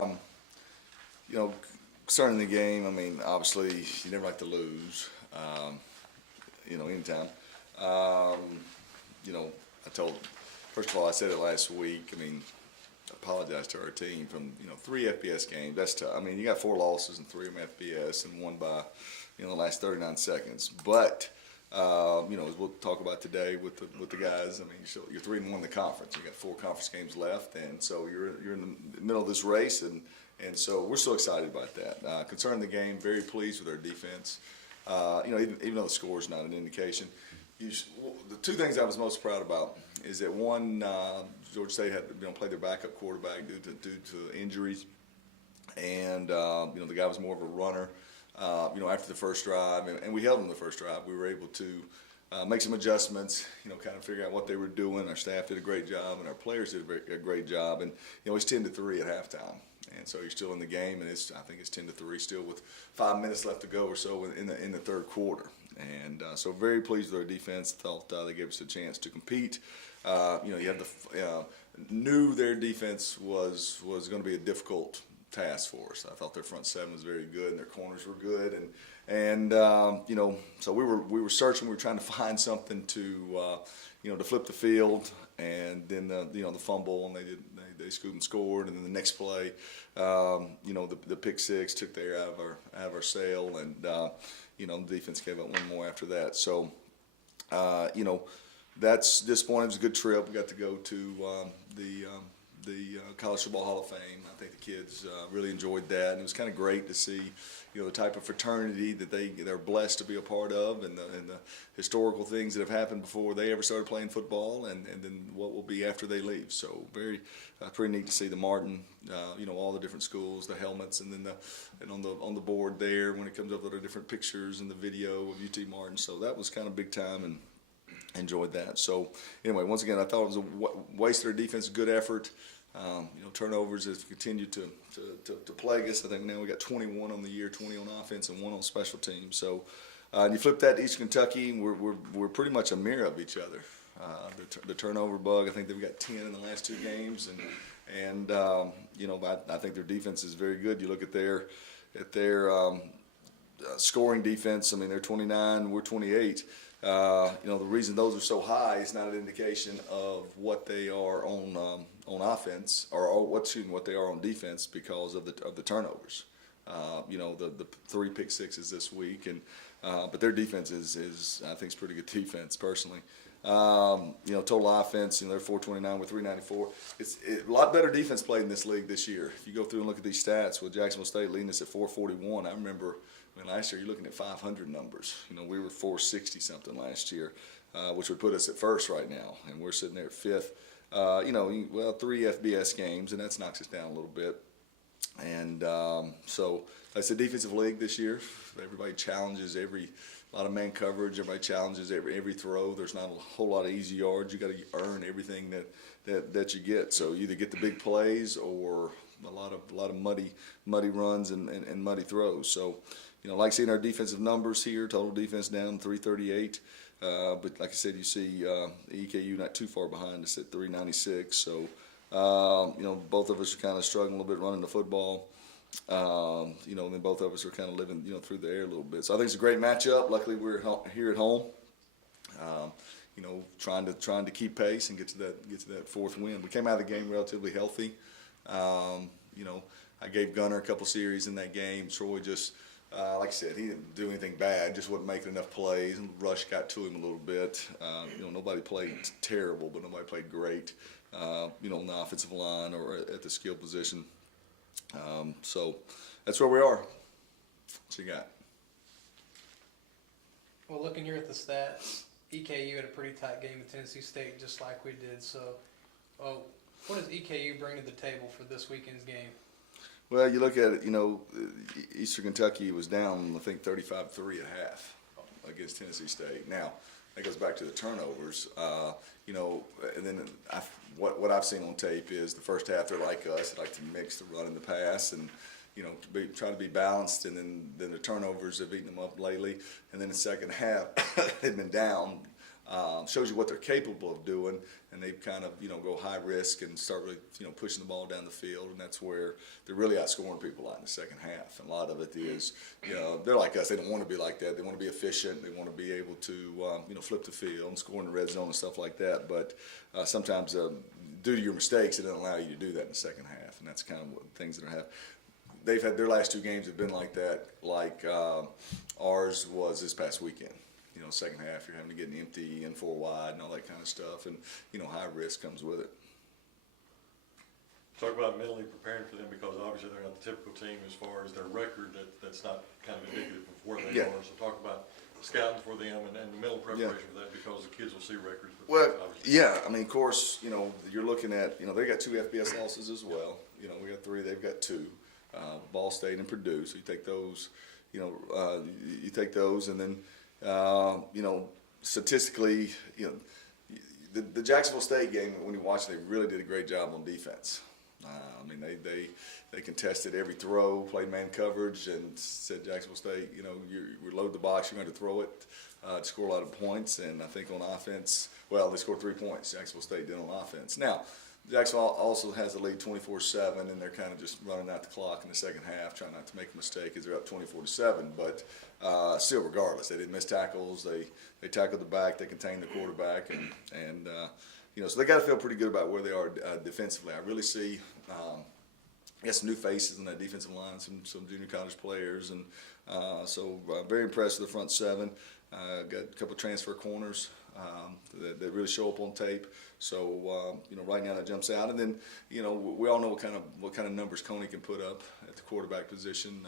You know, concerning the game, I mean, obviously, you never like to lose, anytime. Um, you know, first of all, I said it last week. I mean, apologize to our team from, three FBS games. That's tough. I mean, you got four losses and three of them FBS and one by, the last 39 seconds. But, as we'll talk about today with the guys, I mean, you're 3-1 in the conference. You got four conference games left, and so you're in the middle of this race, and so we're so excited about that. Concerning the game, very pleased with our defense. Even though the score is not an indication, the two things I was most proud about is that one, Georgia State had played their backup quarterback due to injuries, and the guy was more of a runner. After the first drive, and we held them the first drive, we were able to make some adjustments, kind of figure out what they were doing. Our staff did a great job, and our players did a great job. And it's 10-3 at halftime, and so you're still in the game, and I think it's 10-3 still with 5 minutes left to go or so in the third quarter. And so very pleased with our defense. Thought they gave us a chance to compete. Knew their defense was going to be a difficult task for us. I thought their front seven was very good, and their corners were good, and so we were searching. We were trying to find something to flip the field, and then the fumble, and they scooped and scored, and then the next play, the pick six took the air out of our sail, and the defense gave up one more after that. So that's disappointing. It was a good trip. We got to go to the College Football Hall of Fame. I think the kids really enjoyed that, and it was kind of great to see, the type of fraternity that they're blessed to be a part of, and the historical things that have happened before they ever started playing football, and then what will be after they leave. So pretty neat to see the Martin, all the different schools, the helmets, and then on the board there when it comes up with the different pictures and the video of UT Martin. So that was kind of big time, and enjoyed that. So anyway, once again, I thought it was a waste of their defense, good effort. Turnovers have continued to plague us. I think now we got 21 on the year, 20 on offense, and 1 on special teams. So, and you flip that to Eastern Kentucky, we're pretty much a mirror of each other. The turnover bug, I think they've got 10 in the last 2 games, and I think their defense is very good. You look at their scoring defense. I mean, they're 29, we're 28. The reason those are so high is not an indication of what they are on offense, or what they are on defense, because of the turnovers. The 3 pick sixes this week, and but their defense is I think is pretty good defense personally. Total offense, they're 429 with 394. It's a lot better defense played in this league this year. If you go through and look at these stats, with Jacksonville State leading us at 441, I remember. Last year you're looking at 500 numbers. We were 460 something last year, which would put us at first right now, and we're sitting there at fifth. 3 FBS games, and that knocks us down a little bit. And so that's the defensive league this year. Everybody challenges a lot of man coverage. Everybody challenges every throw. There's not a whole lot of easy yards. You got to earn everything that you get. So you either get the big plays or a lot of muddy runs and muddy throws. So. Like seeing our defensive numbers here, total defense down 338. But like I said, you see EKU not too far behind us at 396. So, both of us are kind of struggling a little bit running the football. And then both of us are kind of living, through the air a little bit. So I think it's a great matchup. Luckily, we're here at home. Trying to keep pace and get to that fourth win. We came out of the game relatively healthy. I gave Gunner a couple series in that game. Troy just. Like I said, he didn't do anything bad, just wasn't making enough plays, and rush got to him a little bit. Nobody played terrible, but nobody played great, on the offensive line or at the skill position. So that's where we are. What you got? Well, looking here at the stats, EKU had a pretty tight game with Tennessee State, just like we did. So, what does EKU bring to the table for this weekend's game? Well, you look at it, Eastern Kentucky was down, I think, 35-3 at half against Tennessee State. Now, that goes back to the turnovers, and then what I've seen on tape is the first half they're like us. They like to mix the run and the pass, and try to be balanced, and then the turnovers have eaten them up lately. And then the second half, they've been down shows you what they're capable of doing, and they kind of, go high risk and start really, pushing the ball down the field, and that's where they're really outscoring people out in the second half. And a lot of it is, they're like us. They don't want to be like that. They want to be efficient. They want to be able to, flip the field and score in the red zone and stuff like that. But sometimes, due to your mistakes, it doesn't allow you to do that in the second half, and that's kind of what things that are happening. They've had their last 2 games have been like that, like ours was this past weekend. Second half, you're having to get an empty and 4 wide and all that kind of stuff, and high risk comes with it. Talk about mentally preparing for them, because obviously they're not the typical team as far as their record. That's not kind of indicative of where they are. So talk about scouting for them and the mental preparation for that, because the kids will see records. Well, yeah, I mean, of course, you're looking at, they got 2 FBS losses as well. We got 3, they've got 2, Ball State and Purdue. So you take those, you take those, and then. Statistically, the Jacksonville State game, when you watch it, they really did a great job on defense. I mean, they contested every throw, played man coverage, and said, Jacksonville State, you load the box, you're going to throw it to score a lot of points. And I think on offense, well, they scored 3 points. Jacksonville State did on offense. Now, Jacksonville also has the lead 24-7, and they're kind of just running out the clock in the second half, trying not to make a mistake as they're up 24-7. But still, regardless, they didn't miss tackles. They tackled the back. They contained the quarterback, and so they got to feel pretty good about where they are defensively. I really see, some new faces in that defensive line, some junior college players, and so very impressed with the front 7. Got a couple of transfer corners that really show up on tape. So right now that jumps out, and then we all know what kind of numbers Coney can put up at the quarterback position.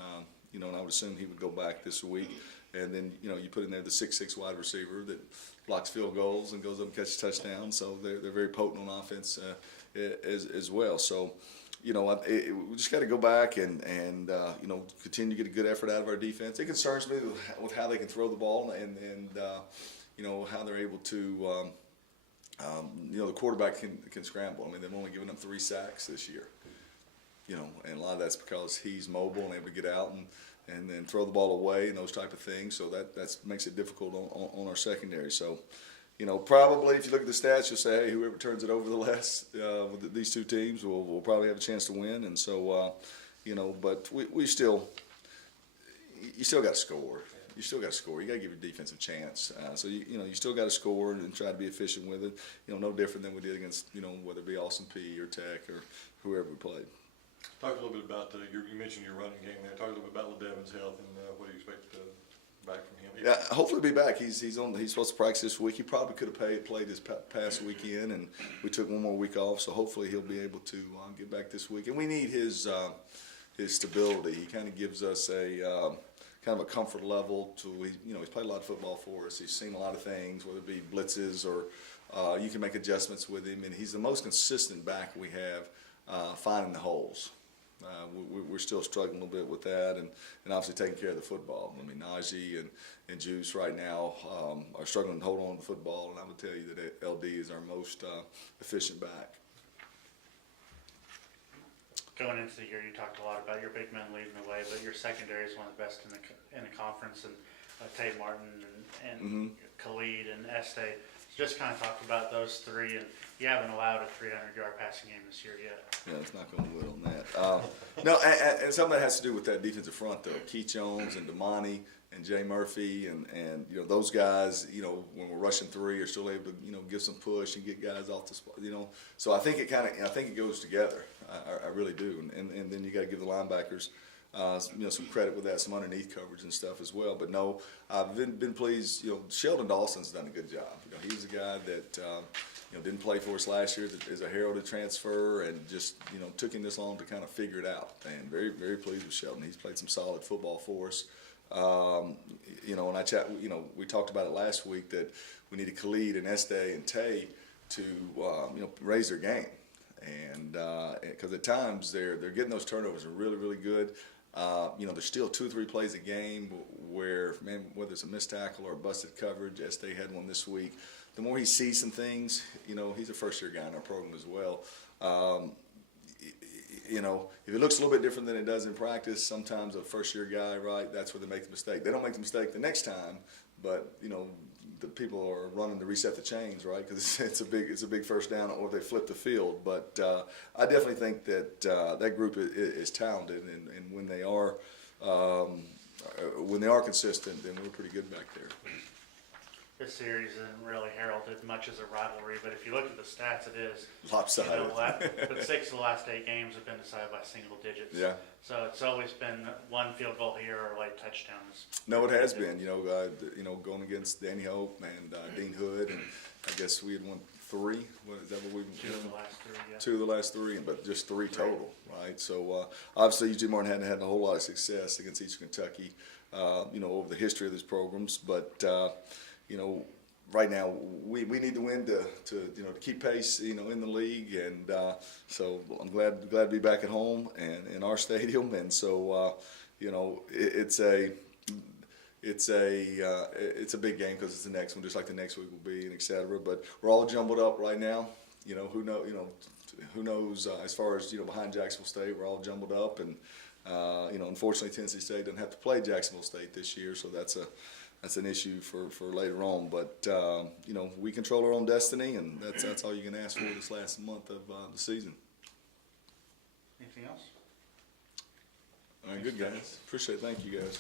And I would assume he would go back this week. And then you put in there the 6'6" wide receiver that blocks field goals and goes up and catches touchdowns. So they're very potent on offense as well. So we just got to go back and continue to get a good effort out of our defense. It concerns me with how they can throw the ball and how they're able to. The quarterback can scramble. I mean, they've only given up 3 sacks this year. And a lot of that's because he's mobile and able to get out and then throw the ball away and those type of things. So that makes it difficult on our secondary. So, probably if you look at the stats, you'll say, hey, whoever turns it over the less with these 2 teams will probably have a chance to win. And so, but you still got to score. You still got to score. You got to give your defense a chance. So you still got to score and try to be efficient with it. No different than we did against whether it be Austin Peay or Tech or whoever we played. Talk a little bit about you mentioned your running game there. Talk a little bit about LeDevin's health and what do you expect back from him? Yeah, hopefully he'll be back. He's supposed to practice this week. He probably could have played this past weekend, and we took 1 more week off. So hopefully he'll be able to get back this week. And we need his stability. He kind of gives us a kind of a comfort level to he's played a lot of football for us. He's seen a lot of things, whether it be blitzes or you can make adjustments with him, and he's the most consistent back we have finding the holes. We're still struggling a little bit with that, and obviously taking care of the football. I mean, Najee and Juice right now are struggling to hold on to the football, and I would tell you that LD is our most efficient back. Going into the year, you talked a lot about your big men leading the way, but your secondary is one of the best in the conference, and Tate Martin and Khalid and Este. Just kind of talk about those 3, and you haven't allowed a 300-yard passing game this year yet. Yeah, it's not going to wood on that. No, and some of that has to do with that defensive front, though. Keith Jones and Damani and Jay Murphy and those guys, when we're rushing 3, are still able to give some push and get guys off the spot. So I think it goes together. I really do, and then you got to give the linebackers. Some credit with that, some underneath coverage and stuff as well. But no, I've been pleased. Sheldon Dawson's done a good job. He's a guy that didn't play for us last year. That is a heralded transfer, and just took him this long to kind of figure it out. And very very pleased with Sheldon. He's played some solid football for us. And we talked about it last week that we needed Khalid and Este and Tay to raise their game, and because at times they're getting those turnovers are really really good. There's still 2 or 3 plays a game where, whether it's a missed tackle or a busted coverage, Este had one this week. The more he sees some things, he's a first-year guy in our program as well. If it looks a little bit different than it does in practice, sometimes a first-year guy, right, that's where they make the mistake. They don't make the mistake the next time, but, the people are running to reset the chains, right? Because it's a big first down, or they flip the field. But I definitely think that that group is talented, and when they are consistent, then we're pretty good back there. This series isn't really heralded much as a rivalry, but if you look at the stats, it is. Lopsided. But 6 of the last 8 games have been decided by single digits. Yeah. So it's always been one field goal here or late touchdowns. No, it has been. Going against Danny Hope and Dean Hood, and I guess we had won 3. What is that? What we've 2 of the last 3. Yeah. 2 of the last 3, but just 3 total, right? So obviously, UT Martin hadn't had a whole lot of success against Eastern Kentucky, over the history of these programs. But right now we need to win to keep pace, in the league, and so I'm glad to be back at home and in our stadium, and so it's a big game because it's the next one, just like the next week will be, and et cetera. But we're all jumbled up right now. Who knows as far as behind Jacksonville State, we're all jumbled up, and unfortunately Tennessee State doesn't have to play Jacksonville State this year, so that's an issue for later on. But we control our own destiny, and that's all you can ask for this last month of the season. Anything else? All right, good guys. Appreciate it. Thank you guys.